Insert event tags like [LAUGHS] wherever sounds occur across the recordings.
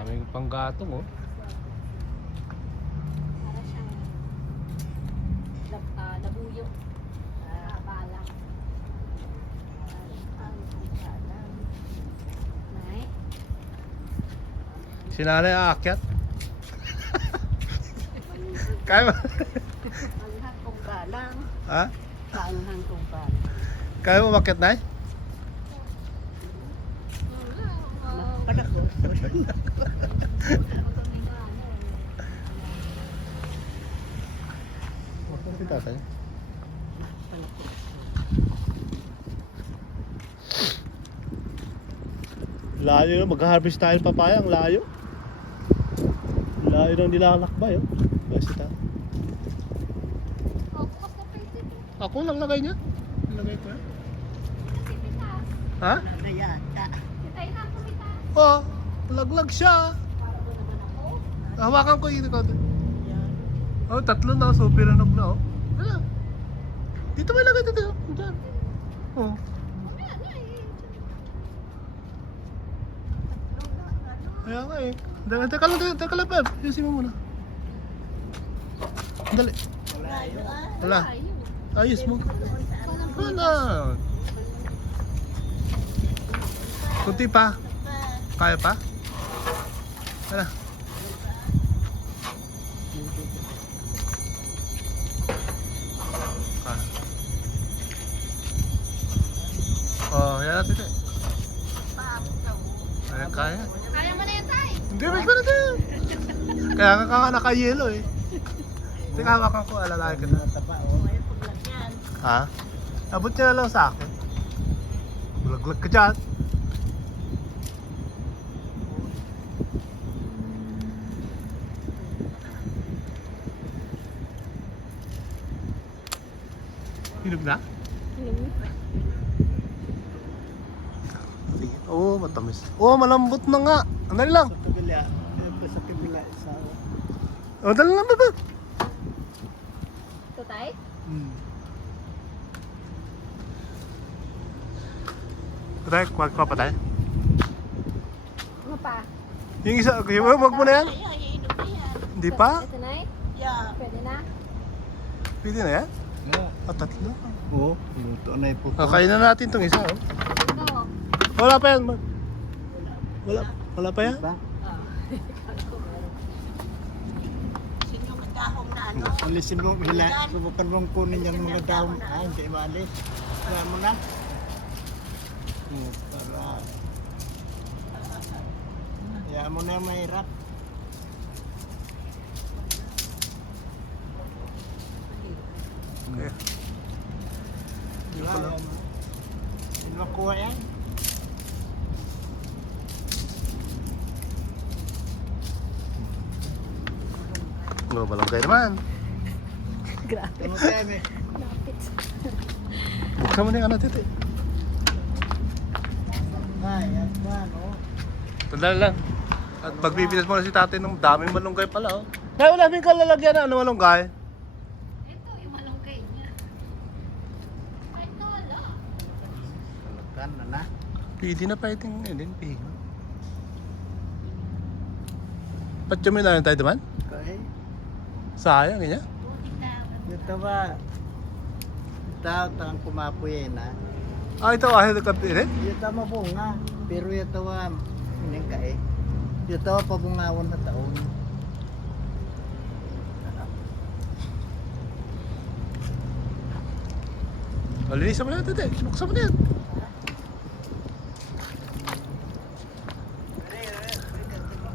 Daming panggatong oh. Para siyang lab, ah, labuyo. Ah, balang. Nay? Si nanay aakyat. [LAUGHS] Kaya mo? Anghang kong balang. ha? Kaanghang kong balang. Kaya mo umakyat na Pada ko. Si tatay. Layo na, mag-harvest tayo ng papaya, ang layo. Layo ng nilalakbay, oh. Yes, ita. Ako lang lagay niya. Lagay ko yan. Ha? Nayata. Oo, oh, laglag siya. Hawakan ko yun ko. Oh, tatlo na, so piranog na, oh. Ano? Dito may lagay dito. Diyan. Oh. Kaya nga eh. Dali, teka lang, teka, lang, Pep. Ayusin mo muna. Dali. Wala. Ayos mo. Wala. Kunti pa. Kaya pa? Wala. Ah. Oh, yan natin eh. Kaya, kaya. Kaya mo na yan, Tay. Hindi, may ko na tayo. Kaya ka ka naka-yellow eh. Teka, hawakan ko, alalaki ka na. Ha? Abot niya na lang sa akin. Bulaglag ka dyan. Hinog na? Oo, oh, matamis. Oo, oh, malambot na nga. Andali lang. Sa kabila, sa kabila sa Oh, dali lang baba. Ito, Tay? hmm. Tay, wag pa pa tayo. Ano pa? Yung isa, yung wag mo na yan. Hindi pa? Ito, Nay? Yeah. Pwede na? Pwede na yan? Yeah. Ah, tatlo. Oo, luto na ipo. Kakain na natin tong isa, oh. Ito. Wala pa yan, Mark. Wala, wala pa yan? Ba? Sino magkahong na ano? Alisin mo, hila, subukan mong kunin yung mga dahon. Ah, hindi maalis. Kaya mo na. Hmm, para... Kaya mo na mahirap. Okay. Hindi pa lang. Hindi makuha yan. No, balangkay naman. Grabe. Ano? Lapit. Buksan mo na yung ano, titi. Ay, yan ba, no? Tandaan lang. At magbibilas mo na si tatay ng daming malunggay pala, oh. Kaya wala kaming kalalagyan na ano malunggay. Ito, yung malunggay niya. Ay, ito, wala. Talakan na na. Pwede na pa iting, yun din, pihin. Patyamin na lang tayo naman. Okay. Sayang, ganyan. Ito ba? Ito, tang kumapuy na. Ah, ito, ahil ka pirin? Ito mabunga. Pero ito wa hindi ka eh. Ito pabungawon na taon. Malinisan mo na ito, titi. Buksan mo na yan.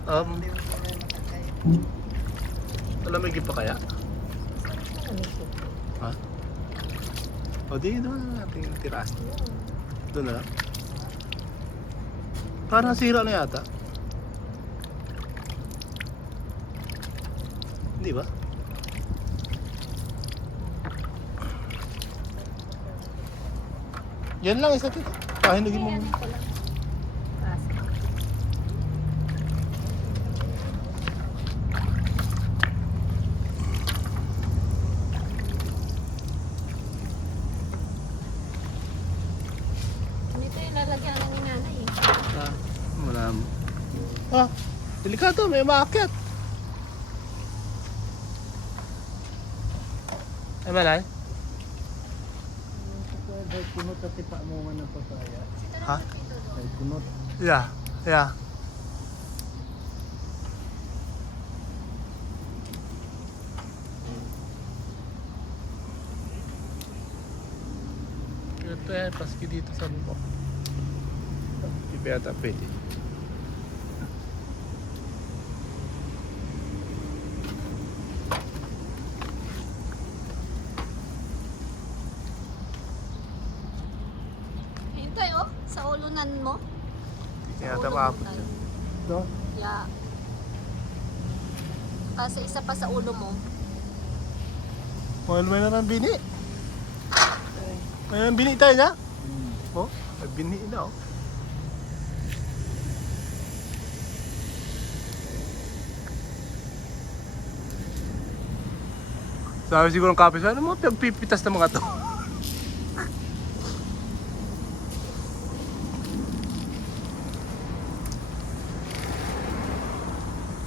Um, alamigin pa kaya? Ha? O di na natin tira. Doon na lang. Parang nasira na yata. Hindi ba? Yan lang isa tito. Pahinugin mo. Ayan, ito lang. Plastic. Ito yung lalagyan ng nanay eh. Ah, wala mo. Ah, Delikado, may umakyat. Ay, malay? Ay kunot at tipa mo nga ng papaya. Ha? Ay kunot. Yeah, yeah. Ito eh, paski dito sa bubok. Hindi yata pwede. Hintay oh, sa ulunan mo. Mo, yan. Ito. Yeah. Kasi isa pa sa ulo mo. Mahal may na ng bini. May ng bini tayo niya? Hmm. Oh, may bini na oh. Sabi siguro ng kapis, ano mo pagpipitas ng mga to? [LAUGHS]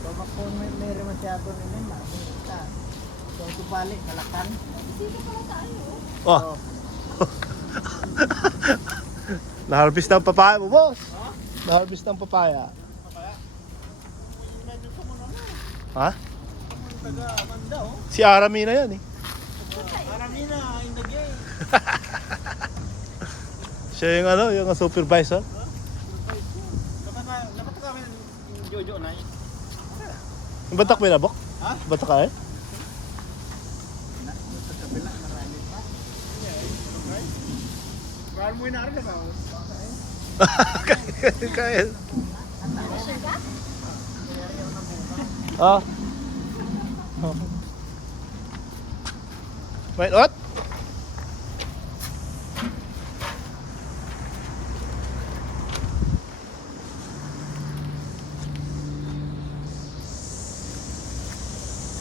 Baka po may meron masyado nila na. Basta. Dito pala tayo. Oh, [LAUGHS] na-harvest ng papaya mo, boss. Na-harvest ng papaya. Ha? Oh. Si Arami na yan eh. Marami na, hindi gay. Siya yung ano, yung supervisor. Dapat kami yung Jojo na eh. Batak may nabok? Ha? Batak ka eh? Na, sa kabila, marami pa. Mahal mo ba? Kaya, kaya. Ah. Oh. Wait, what?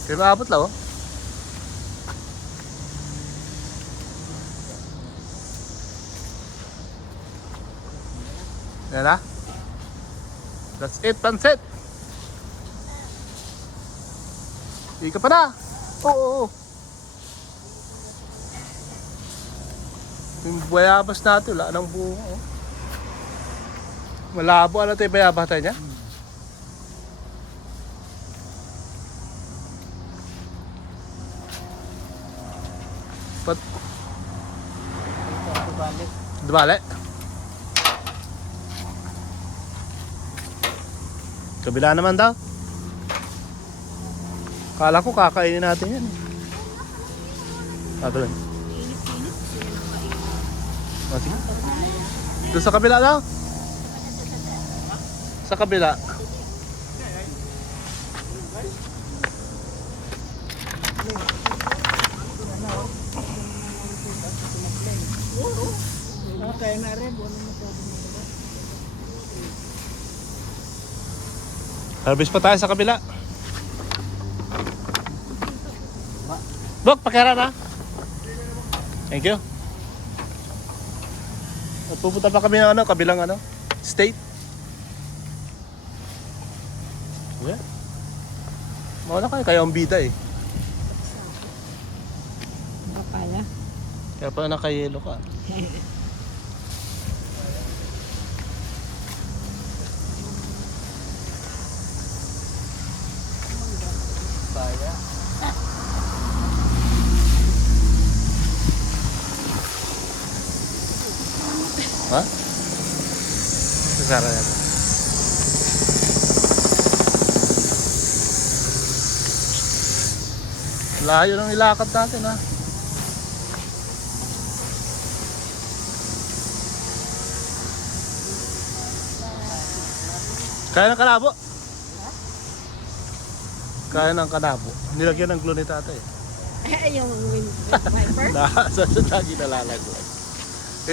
Kaya maabot lang oh. Yan na. That's it, pansit. Ka pa na. Oo, oo. Yung bayabas natin, wala nang bunga. Oh. Malabo, ano tayo bayabas tayo niya? Ba't Ito ang tupali. Kabila naman daw. Kala ko kakainin natin yan. Lang. Ah, sige. Doon sa kabila daw. Sa kabila. Ah, kaya na rin, ano masyado na Harvest pa tayo sa kabila. Bok, pakera na. Thank you. At pupunta pa kami ng ano, kabilang ano, state. Yeah. Mawala kayo, kayo ang bida eh. Kaya pa nakayelo ka. [LAUGHS] Saya. Ha? Sasara yan. Layo ng ilakad natin ha. Kaya ng kanabo. Kaya ng kanabo. Nilagyan ng glue ni tatay. [LAUGHS] yung wind viper. Nasa [LAUGHS] sa lagi nalalaglag.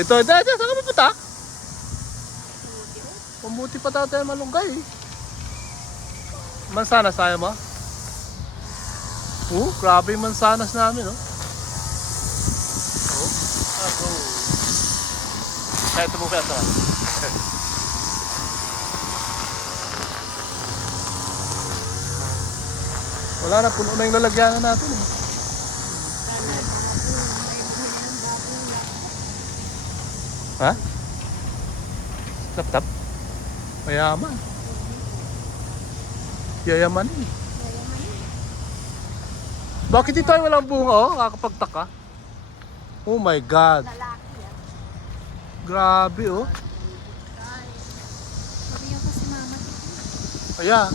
Ito, ito, ito, saan ka pupunta? Pamuti pa tatay malunggay. Mansanas tayo mo? Oh, grabe yung mansanas namin, oh. Oh, ako. Mo kaya ito. Wala na, puno na yung lalagyanan natin. eh. Ha? Tap tap. Mayaman. Yayaman eh. Bakit ito ay walang bunga oh? Kakapagtaka. Oh my God. Lalaki ah. Grabe oh. Sabi yung kasi mama. Ayan.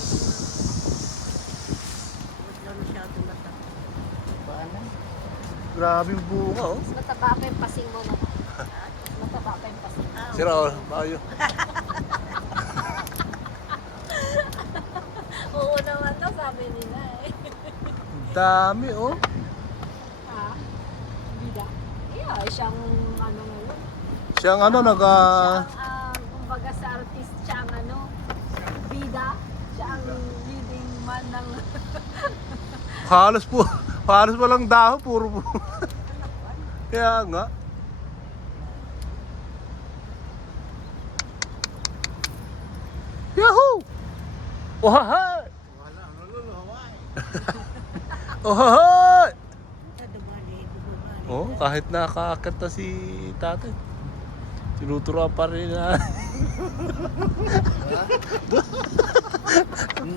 Grabe yung bunga oh. Mas mataba pa yung pasing mo naman. Mas [LAUGHS] mataba pa yung pasing mo. Sira oh. Bayo. [LAUGHS] Oo naman daw, sabi nila eh. Dami oh. Ha? Bida. Yeah, siyang ano ngayon. Siyang ano nag ah, Siyang, ah, kumbaga sa artist, siyang ano, bida. Siya ang leading man ng... [LAUGHS] halos po halos walang dahon puro po. Kaya nga. Yahoo! Ohahay! Ohahay! [LAUGHS] Oh, kahit nakaakyat na si tatay. Tinuturuan pa rin na.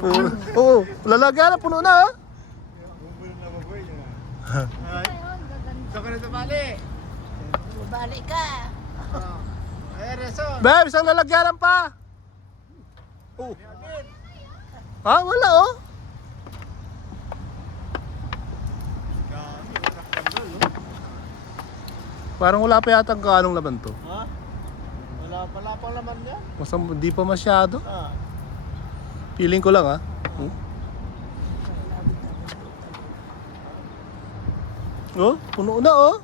Oo, [LAUGHS] oh, lalagyan na puno na. ah. Ay, saan ka na tumali? Bumali ka. Oh. Ay, Reson. Beb, isang lalagyanan pa. Oh. Agit. Ha? Wala oh. Dami, urak ka doon, no? Parang wala pa yata ganong laman to. Ha? Wala pala pang laman niya? Masam, di pa masyado. Ah. Feeling ko lang ha. Hmm? Oh, puno na oh.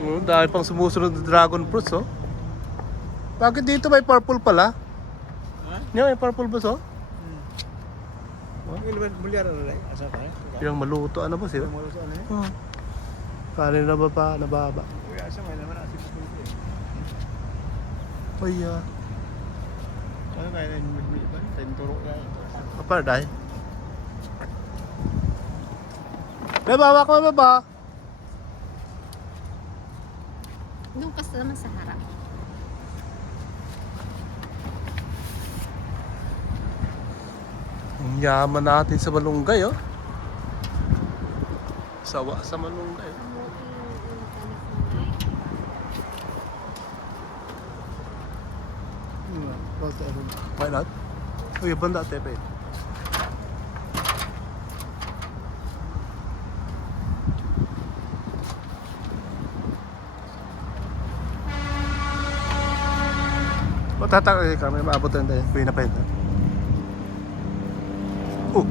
Oh, dahil pang sumusunod na dragon fruits oh. Bakit dito may purple pala? Yan, may purple? Ang ilman mulyar ano lang? Asa ka? Yung maluto ano ba siya? Yung mga sa ano eh? Oh. Kanin na ba pa nababa? Uy, asa may laman asi pa kulito eh. Ay, ah. Ano kaya na yung midmi ba? Tenturo ka. Apar dahil. Beba, wak mo beba. Doon ka naman sa harap. Ang yaman natin sa malunggay, oh. Sawa sa malunggay. Why not? Uy, banda tepe. Matatak eh kami maabot tayo. Kuya na pa yun. ha? Oh.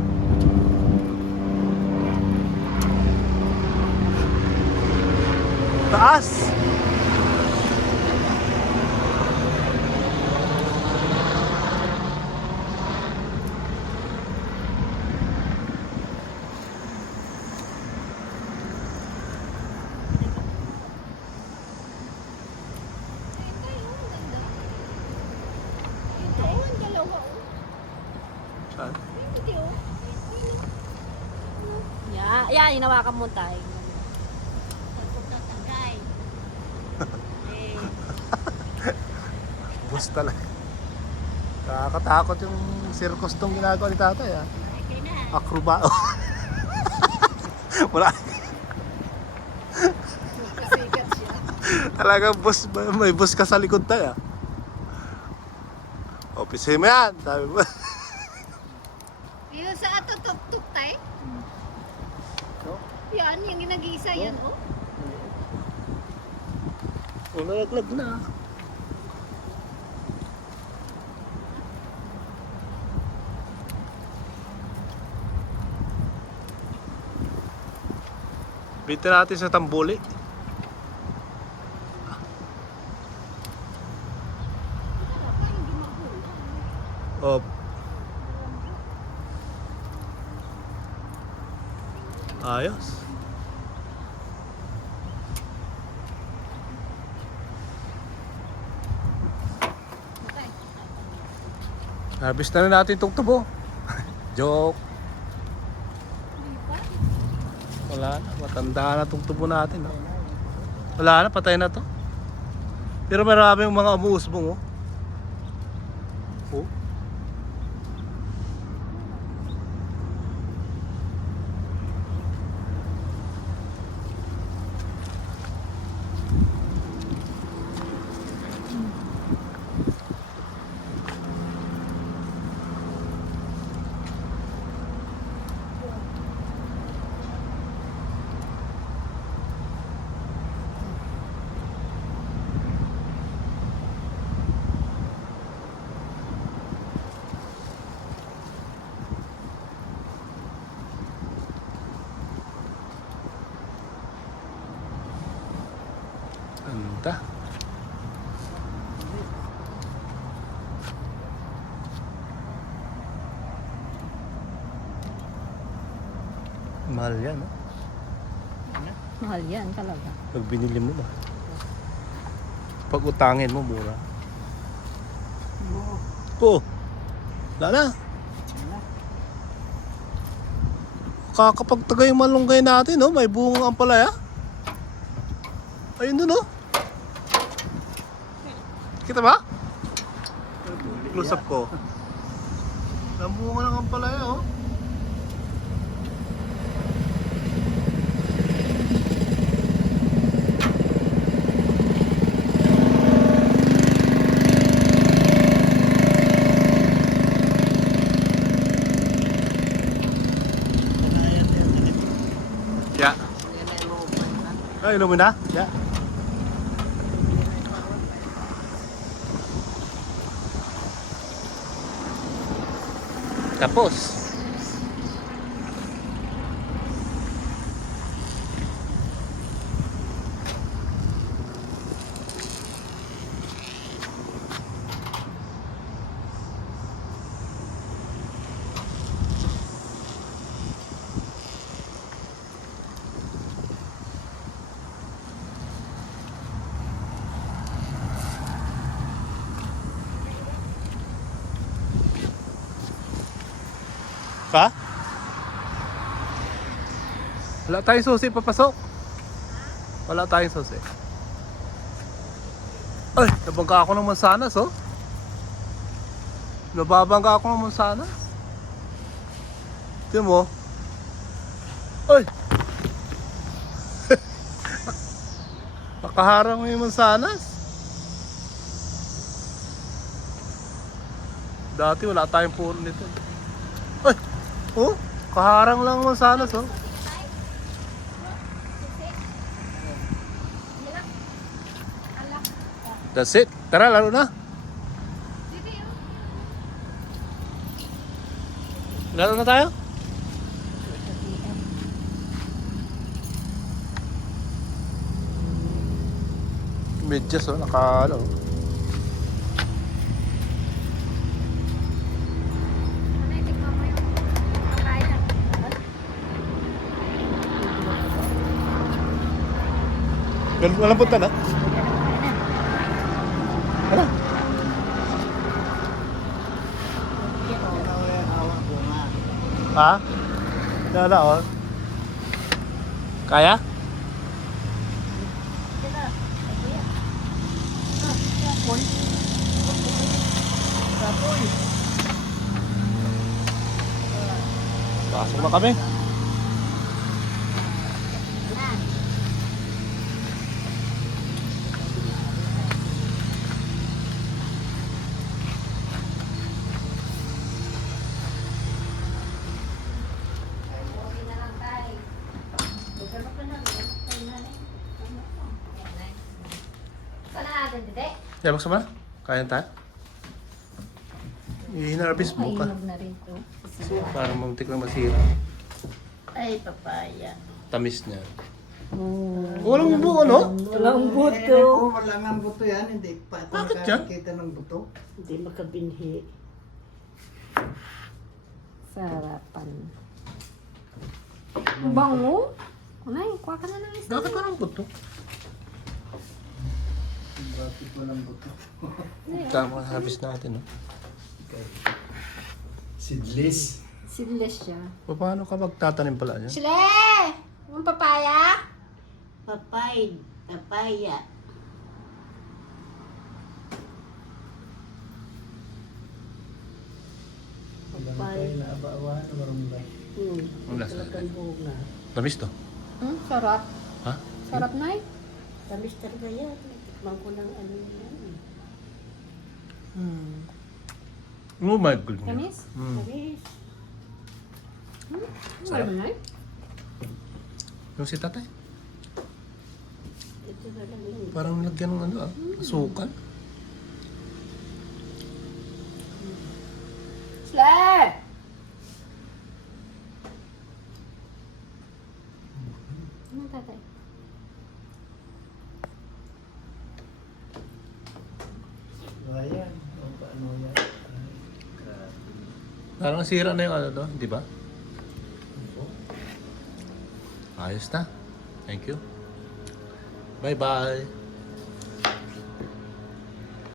Taas! Saan? Ito, oh. Yeah, yeah, hinawakan mo tayo. Pagkakagay. eh, Bus talaga. Nakakatakot yung circus tong ginagawa ni tatay ah. okay na. Akrobao. [LAUGHS] Wala. Talaga bus, may bus ka sa likod tayo ah. Opishin mo yan, sabi mo. [LAUGHS] Yung sa ato tuk-tuk tayo. Yan, yung ginag-isa yan, oh. O, nalaglag na. Dito natin sa Tambuli. Oh. Ayos. Harvest na rin natin itong tubo. [LAUGHS] Joke. Matanda na itong tubo natin. No? Wala na. Patay na to. Pero maraming mga umuusbong. Oh. Oh. Ganda. Mahal yan, no? Mahal yan talaga. Pag binili mo ba? Pag utangin mo, mura. Oo. Wala na. Kakapagtagay yung malunggay natin, no? May bungang ampalaya. Ayun doon, no? Kita ba? Close up ko. Namunga ng ampalaya, oh. Ya. Ay, inom mo na? Ya. Tapos. Pa? Wala tayong susi papasok. Wala tayong susi. Ay, nabangga ako ng mansanas, oh. Nababangga ako ng mansanas. Tingnan mo. Ay! [LAUGHS] Nakaharang mo yung mansanas. Dati wala tayong puro nito. Oh, kaharang lang mo sana so. That's it. Tara, laro na. Laro na tayo? Medyas oh, naka ano. Nanay, tignan mo yung pagkain. Ganun walang punta na. Ano? hawak ko nga. Ha? Wala oh. Kaya? Pasok na kami. Sana natin, Kaya magsama? Kaya na tayo? I-harvest bukas. Mainog na rin to. Lang masira. Ay, papaya. Tamis niya. Walang buo, no? Walang buto. wala nga buto yan. Hindi pa ako Bakit yan? nakakita ng buto. Hindi makabinhi. Sarapan. Bango? Kunay, kuha ka na ng isa. Bakit walang buto? Bakit walang buto? Tama, harvest natin, no? Sidlis. Seedless siya. Paano ka magtatanim pala niyan? Chile! Yung papaya? Papay, papaya. Pagkakay na aba-awa na barangay. Hmm, Ang talagang buhok na. Tamis to. Hmm, sarap. Ha? Sarap na eh. Tamis talaga yan. Tikman ko ng ano yan. Hmm. Oh my goodness. Tamis? Mm. Tamis. Sarap na eh. Yung si tatay. Ito na lang yun. Parang lagyan ng ano ah. Asukal. Chile! Ano tatay? Ayan. O paano yan? Ay, grabe. Parang sira na yung ano to, di ba? Ayos na. Thank you. Bye-bye.